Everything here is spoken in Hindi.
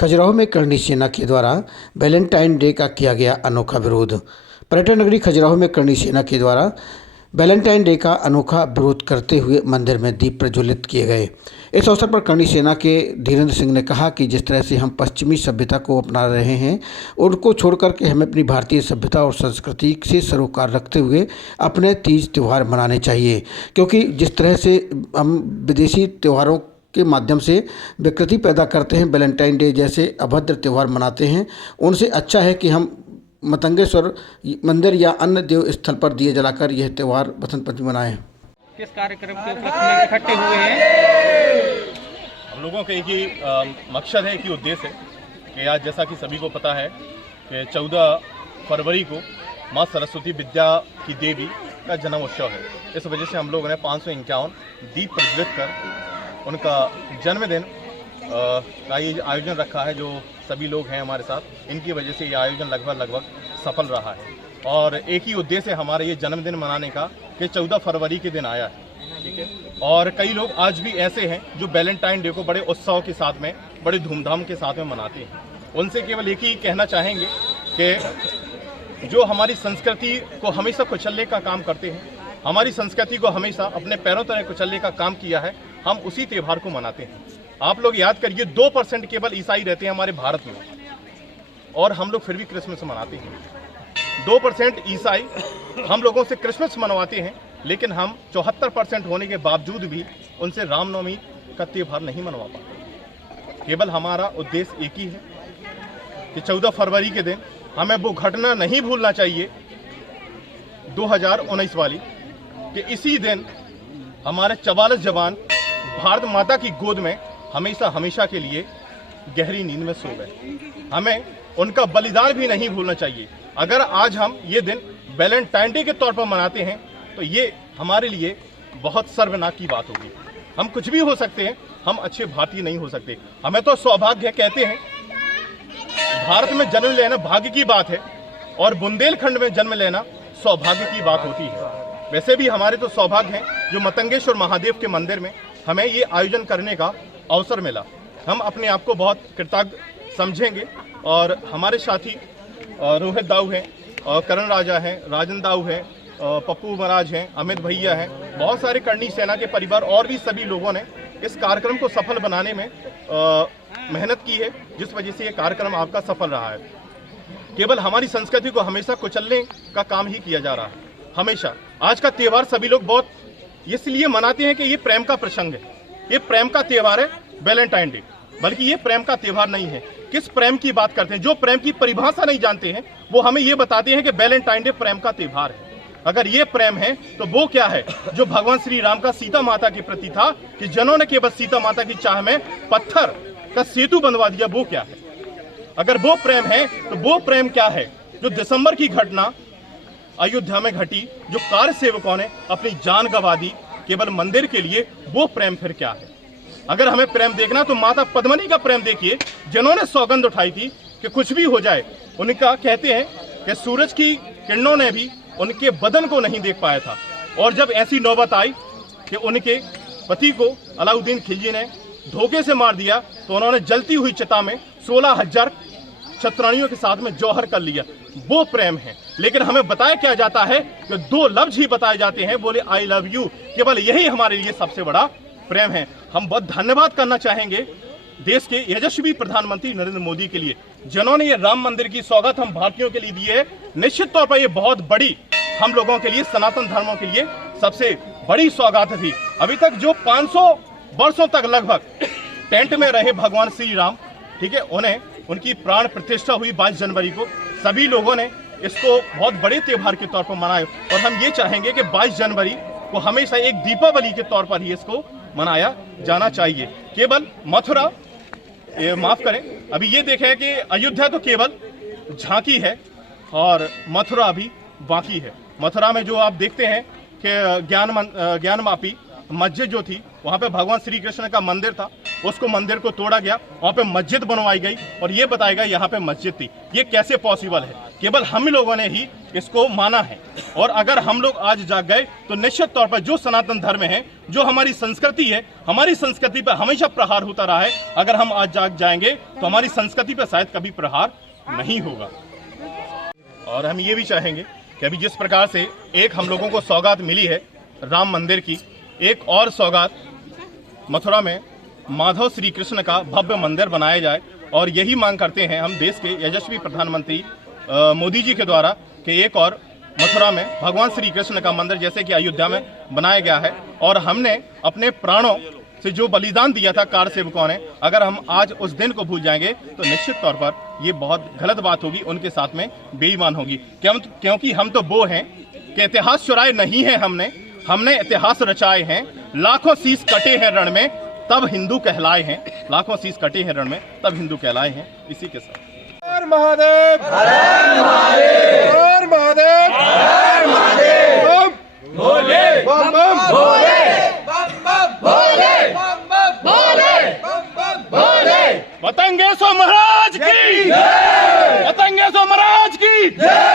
खजुराहो में करणी सेना के द्वारा वैलेंटाइन डे का किया गया अनोखा विरोध। पर्यटन नगरी खजुराहो में करणी सेना के द्वारा वैलेंटाइन डे का अनोखा विरोध करते हुए मंदिर में दीप प्रज्वलित किए गए। इस अवसर पर करणी सेना के धीरेन्द्र सिंह ने कहा कि जिस तरह से हम पश्चिमी सभ्यता को अपना रहे हैं, उनको छोड़कर के हमें अपनी भारतीय सभ्यता और संस्कृति से सरोकार रखते हुए अपने तीज त्यौहार मनाने चाहिए, क्योंकि जिस तरह से हम विदेशी त्यौहारों के माध्यम से विकृति पैदा करते हैं, वैलेंटाइन डे जैसे अभद्र त्यौहार मनाते हैं, उनसे अच्छा है कि हम मतंगेश्वर मंदिर या अन्य देव स्थल पर दिए जलाकर यह त्यौहार बसंत पंचमी मनाएं। किस कार्यक्रम के उपलक्ष्य में इकट्ठे हुए हैं? हम लोगों का एक ही मकसद है, एक ही उद्देश्य है कि आज जैसा कि सभी को पता है कि 14 फरवरी को माँ सरस्वती विद्या की देवी का जन्म उत्सव है। इस वजह से हम लोगों ने 551 दीप प्रज्वलित कर उनका जन्मदिन का ये आयोजन रखा है। जो सभी लोग हैं हमारे साथ, इनकी वजह से ये आयोजन लगभग सफल रहा है। और एक ही उद्देश्य है हमारा ये जन्मदिन मनाने का कि 14 फरवरी के दिन आया है, ठीक है। और कई लोग आज भी ऐसे हैं जो वैलेंटाइन डे को बड़े उत्सव के साथ में, बड़े धूमधाम के साथ में मनाते हैं। उनसे केवल एक ही कहना चाहेंगे कि जो हमारी संस्कृति को हमेशा कुचलने का काम करते हैं, हमारी संस्कृति को हमेशा अपने पैरों तले कुचलने का काम किया है, हम उसी त्यौहार को मनाते हैं। आप लोग याद करिए, 2% केवल ईसाई रहते हैं हमारे भारत में, और हम लोग फिर भी क्रिसमस मनाते हैं। 2% ईसाई हम लोगों से क्रिसमस मनवाते हैं, लेकिन हम 74% होने के बावजूद भी उनसे रामनवमी का त्यौहार नहीं मनवा पाते। केवल हमारा उद्देश्य एक ही है कि 14 फरवरी के दिन हमें वो घटना नहीं भूलना चाहिए 2019 वाली, कि इसी दिन हमारे 44 जवान भारत माता की गोद में हमेशा के लिए गहरी नींद में सो गए। हमें उनका बलिदान भी नहीं भूलना चाहिए। अगर आज हम ये दिन वैलेंटाइन डे के तौर पर मनाते हैं तो ये हमारे लिए बहुत शर्मनाक की बात होगी। हम कुछ भी हो सकते हैं, हम अच्छे भारतीय नहीं हो सकते। हमें तो सौभाग्य है, कहते हैं भारत में जन्म लेना भाग्य की बात है, और बुंदेलखंड में जन्म लेना सौभाग्य की बात होती है। वैसे भी हमारे तो सौभाग्य है जो मतंगेश्वर महादेव के मंदिर में हमें ये आयोजन करने का अवसर मिला। हम अपने आप को बहुत कृतज्ञ समझेंगे। और हमारे साथी रोहित दाऊ हैं, करण राजा हैं, राजन दाऊ हैं, पप्पू महाराज हैं, अमित भैया हैं, बहुत सारे करणी सेना के परिवार और भी सभी लोगों ने इस कार्यक्रम को सफल बनाने में मेहनत की है, जिस वजह से ये कार्यक्रम आपका सफल रहा है। केवल हमारी संस्कृति को हमेशा कुचलने का काम ही किया जा रहा है। हमेशा आज का त्यौहार सभी लोग बहुत इसलिए मनाते हैं कि ये प्रेम का प्रसंग है, ये प्रेम का त्यौहार है वैलेंटाइन डे, बल्कि ये प्रेम का त्यौहार नहीं है। किस प्रेम की बात करते हैं? जो प्रेम की परिभाषा नहीं जानते हैं वो हमें ये बताते हैं कि वैलेंटाइन डे प्रेम का त्यौहार है। अगर ये प्रेम है तो वो क्या है जो भगवान श्री राम का सीता माता के प्रति था, कि जिन्होंने केवल सीता माता की चाह में पत्थर का सेतु बनवा दिया, वो क्या है? अगर वो प्रेम है तो वो प्रेम क्या है जो दिसंबर की घटना अयोध्या में घटी, जो कार्य सेवकों ने अपनी जान गंवा दी केवल मंदिर के लिए, वो प्रेम फिर क्या है? अगर हमें प्रेम देखना तो माता पद्मनी का प्रेम देखिए, जिन्होंने सौगंध उठाई थी कि कुछ भी हो जाए। उनका कहते हैं कि सूरज की किरणों ने भी उनके बदन को नहीं देख पाया था, और जब ऐसी नौबत आई कि उनके पति को अलाउद्दीन खिलजी ने धोखे से मार दिया, तो उन्होंने जलती हुई चिता में 16,000 छत्राणियों के साथ में जौहर कर लिया। वो प्रेम है। लेकिन हमें बताया क्या जाता है कि 2 लफ्ज ही बताए जाते हैं, बोले आई लव यू। केवल यही हमारे लिए सबसे बड़ा प्रेम है। हम बहुत धन्यवाद करना चाहेंगे देश के यशस्वी प्रधानमंत्री नरेंद्र मोदी के लिए, जिन्होंने ये राम मंदिर की सौगात हम भारतीयों के लिए दी है। निश्चित तौर पर ये बहुत बड़ी हम लोगों के लिए, सनातन धर्मों के लिए सबसे बड़ी सौगात थी। अभी तक जो 500 वर्षों तक लगभग टेंट में रहे भगवान श्री राम, ठीक है, उन्हें उनकी प्राण प्रतिष्ठा हुई 22 जनवरी को। सभी लोगों ने इसको बहुत बड़े त्यौहार के तौर पर मनाया, और हम ये चाहेंगे कि 22 जनवरी को हमेशा एक दीपावली के तौर पर ही इसको मनाया जाना चाहिए। केवल मथुरा, माफ करें, अभी ये देखें कि अयोध्या तो केवल झांकी है और मथुरा अभी बाकी है। मथुरा में जो आप देखते हैं कि ज्ञानमापी मस्जिद जो थी, वहाँ पे भगवान श्री कृष्ण का मंदिर था, उसको मंदिर को तोड़ा गया, वहाँ पे मस्जिद बनवाई गई और ये बताया गया यहाँ पे मस्जिद थी। ये कैसे पॉसिबल है? केवल हम लोगों ने ही इसको माना है। और अगर हम लोग आज जाग गए तो निश्चित तौर पर जो सनातन धर्म है, जो हमारी संस्कृति है, हमारी संस्कृति पर हमेशा प्रहार होता रहा है। अगर हम आज जाग जाएंगे तो हमारी संस्कृति पर शायद कभी प्रहार नहीं होगा। और हम ये भी चाहेंगे कि अभी जिस प्रकार से एक हम लोगों को सौगात मिली है राम मंदिर की, एक और सौगात मथुरा में माधव श्री कृष्ण का भव्य मंदिर बनाया जाए। और यही मांग करते हैं हम देश के यशस्वी प्रधानमंत्री मोदी जी के द्वारा कि एक और मथुरा में भगवान श्री कृष्ण का मंदिर जैसे कि अयोध्या में बनाया गया है। और हमने अपने प्राणों से जो बलिदान दिया था कार सेवकों ने, अगर हम आज उस दिन को भूल जाएंगे तो निश्चित तौर पर ये बहुत गलत बात होगी, उनके साथ में बेईमान होगी। क्योंकि हम तो वो हैं कि इतिहास चुराए नहीं है हमने इतिहास रचाए हैं। लाखों शीश कटे हैं रण में तब हिंदू कहलाए हैं, लाखों शीश कटे हैं रण में तब हिंदू कहलाए हैं। इसी के साथ हर महादेव, हर महादेव, हर महादेव, हर महादेव, बम भोले, बम बम भोले, बम बम भोले, बम बम भोले, बम बम भोले। पतंगेश्वर महाराज की जय, पतंगेश्वर महाराज की जय।